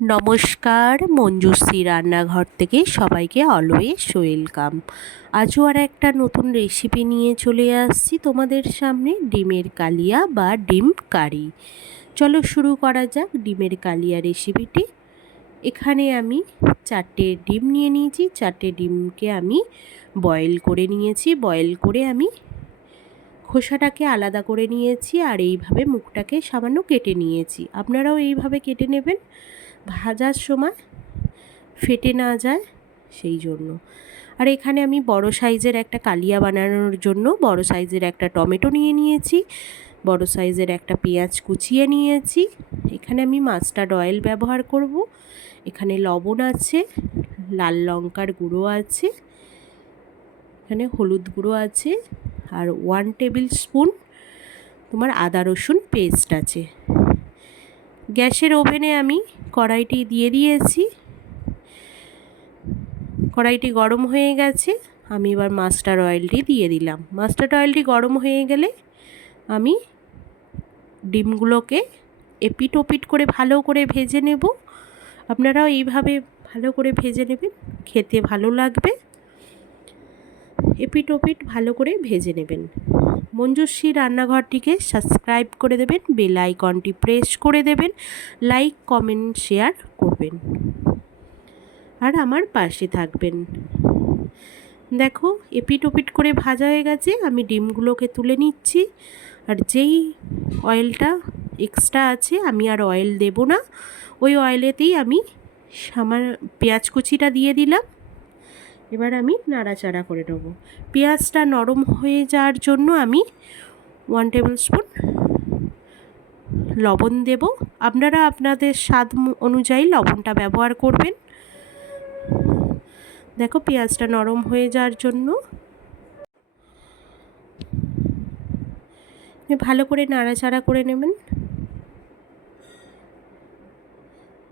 নমস্কার, মঞ্জুশ্রী রান্নাঘর থেকে সবাইকে অলওয়েজ ওয়েলকাম। আজও আর একটা নতুন রেসিপি নিয়ে চলে আসছি তোমাদের সামনে, ডিমের কালিয়া বা ডিম কারি। চলো শুরু করা যাক ডিমের কালিয়া রেসিপিটি। এখানে আমি 4টে ডিম নিয়ে নিয়েছি। 4টে ডিমকে আমি বয়েল করে নিয়েছি। বয়েল করে আমি খোসাটাকে আলাদা করে নিয়েছি আর এইভাবে মুখটাকে সামান্য কেটে নিয়েছি। আপনারাও এইভাবে কেটে নেবেন, ভাজার সময় ফেটে না যায় সেই জন্য। আর এখানে আমি বড় সাইজের একটা কালিয়া বানানোর জন্য বড় সাইজের একটা টমেটো নিয়ে নিয়েছি, বড় সাইজের একটা পেঁয়াজ কুচিয়ে নিয়েছি। এখানে আমি মাস্টার্ড অয়েল ব্যবহার করব। এখানে লবণ আছে, লাল লঙ্কার গুঁড়ো আছে, এখানে হলুদ গুঁড়ো আছে, আর 1 টেবিল স্পুন তোমার আদা রসুন পেস্ট আছে। গ্যাসের ওভেনে আমি কড়াইটি দিয়ে দিয়েছি। কড়াইটি গরম হয়ে গেছে, আমি এবার মাস্টার্ড অয়েলটি দিয়ে দিলাম। মাস্টার্ড অয়েলটি গরম হয়ে গেলে আমি ডিমগুলোকে এপিট ওপিট করে ভালো করে ভেজে নেব। আপনারাও এইভাবে ভালো করে ভেজে নেবেন, খেতে ভালো লাগবে। এপিট ওপিট ভালো করে ভেজে নেবেন। মঞ্জুশ্রী রান্নাঘরটিকে সাবস্ক্রাইব করে দেবেন, বেল আইকনটি প্রেস করে দেবেন, লাইক কমেন্ট শেয়ার করবেন আর আমার পাশে থাকবেন। দেখো এপিট ওপিট করে ভাজা হয়ে গেছে, আমি ডিমগুলোকে তুলে নিচ্ছি। আর যেই অয়েলটা এক্সট্রা আছে আমি আর অয়েল দেব না, ওই অয়েলেতেই আমি পেঁয়াজ কুচিটা দিয়ে দিলাম। এবার আমি নাড়াচাড়া করে নেব। পেঁয়াজটা নরম হয়ে যাওয়ার জন্য আমি 1 টেবিল স্পুন লবণ দেব। আপনারা আপনাদের স্বাদ অনুযায়ী লবণটা ব্যবহার করবেন। দেখো পেঁয়াজটা নরম হয়ে যাওয়ার জন্য ভালো করে নাড়াচাড়া করে নেবেন,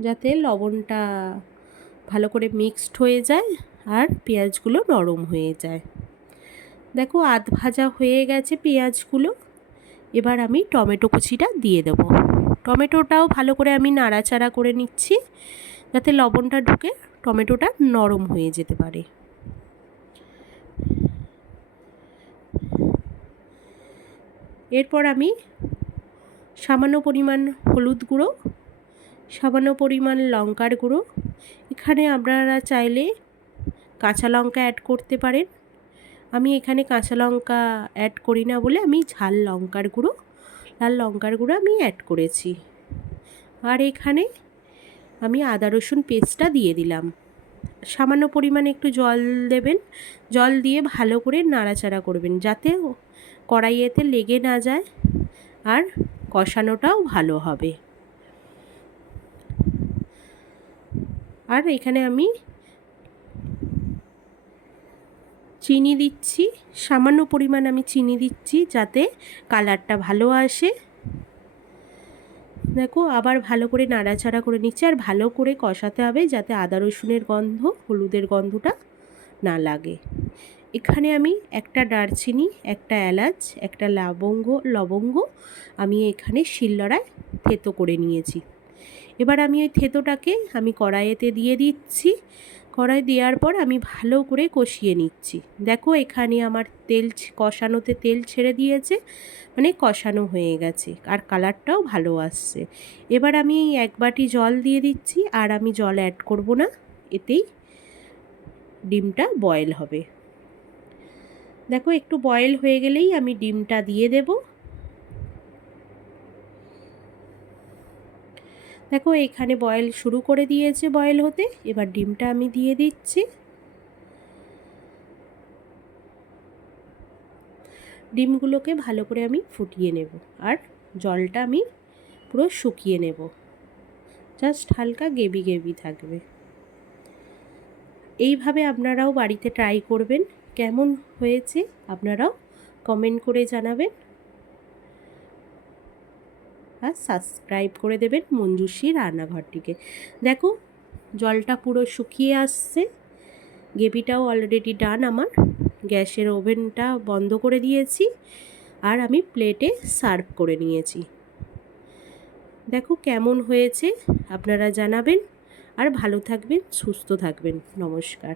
যাতে লবণটা ভালো করে মিক্সড হয়ে যায় আর পেঁয়াজগুলো নরম হয়ে যায়। দেখো আধ ভাজা হয়ে গেছে পেঁয়াজগুলো। এবার আমি টমেটো কুচিটা দিয়ে দেব। টমেটোটাও ভালো করে আমি নাড়াচাড়া করে নিচ্ছি, যাতে লবণটা ঢুকে টমেটোটা নরম হয়ে যেতে পারে। এরপর আমি সামান্য পরিমাণ হলুদ গুঁড়ো, সামান্য পরিমাণ লঙ্কার গুঁড়ো, এখানে আপনারা চাইলে কাঁচা লঙ্কা অ্যাড করতে পারেন। আমি এখানে কাঁচা লঙ্কা অ্যাড করি না বলে আমি ঝাল লঙ্কার গুঁড়ো, লাল লঙ্কার গুঁড়ো আমি অ্যাড করেছি। আর এখানে আমি আদা রসুন পেস্টটা দিয়ে দিলাম। সামান্য পরিমাণে একটু জল দেবেন, জল দিয়ে ভালো করে নাড়াচাড়া করবেন, যাতে কড়াইয়েতে লেগে না যায় আর কষানোটাও ভালো হবে। আর এখানে আমি চিনি দিচ্ছি, সামান্য পরিমাণ আমি চিনি দিচ্ছি, যাতে কালারটা ভালো আসে। দেখো আবার ভালো করে নাড়াচাড়া করে নিচ্ছি, আর ভালো করে কষাতে হবে, যাতে আদা রসুনের গন্ধ, হলুদের গন্ধটা না লাগে। এখানে আমি একটা দারচিনি, একটা এলাচ, একটা লবঙ্গ আমি এখানে শিলনোড়ায় থেতো করে নিয়েছি। এবার আমি ওই থেতোটাকে আমি কড়াইতে দিয়ে দিচ্ছি। কড়াই দেওয়ার পর আমি ভালো করে কষিয়ে নিচ্ছি। দেখো এখানে আমার কষানোতে তেল ছেড়ে দিয়েছে, মানে কষানো হয়ে গেছে আর কালারটাও ভালো আসছে। এবার আমি 1 বাটি জল দিয়ে দিচ্ছি, আর আমি জল অ্যাড করব না, এতেই ডিমটা বয়েল হবে। দেখো একটু বয়েল হয়ে গেলেই আমি ডিমটা দিয়ে দেব। দেখো এখানে বয়েল শুরু করে দিয়েছে বয়েল হতে। এবার ডিমটা আমি দিয়ে দিচ্ছি। ডিমগুলোকে ভালো করে আমি ফুটিয়ে নেব, আর জলটা আমি পুরো শুকিয়ে নেব, জাস্ট হালকা গ্রেভি গ্রেভি থাকবে। এইভাবে আপনারাও বাড়িতে ট্রাই করবেন, কেমন হয়েছে আপনারাও কমেন্ট করে জানাবেন, আর সাবস্ক্রাইব করে দেবেন মঞ্জুশ্রী রান্নাঘরটিকে। দেখো জলটা পুরো শুকিয়ে আসছে, গ্রেভিটাও অলরেডি ডান আমার। গ্যাসের ওভেনটা বন্ধ করে দিয়েছি, আর আমি প্লেটে সার্ভ করে নিয়েছি। দেখো কেমন হয়েছে আপনারা জানাবেন। আর ভালো থাকবেন, সুস্থ থাকবেন। নমস্কার।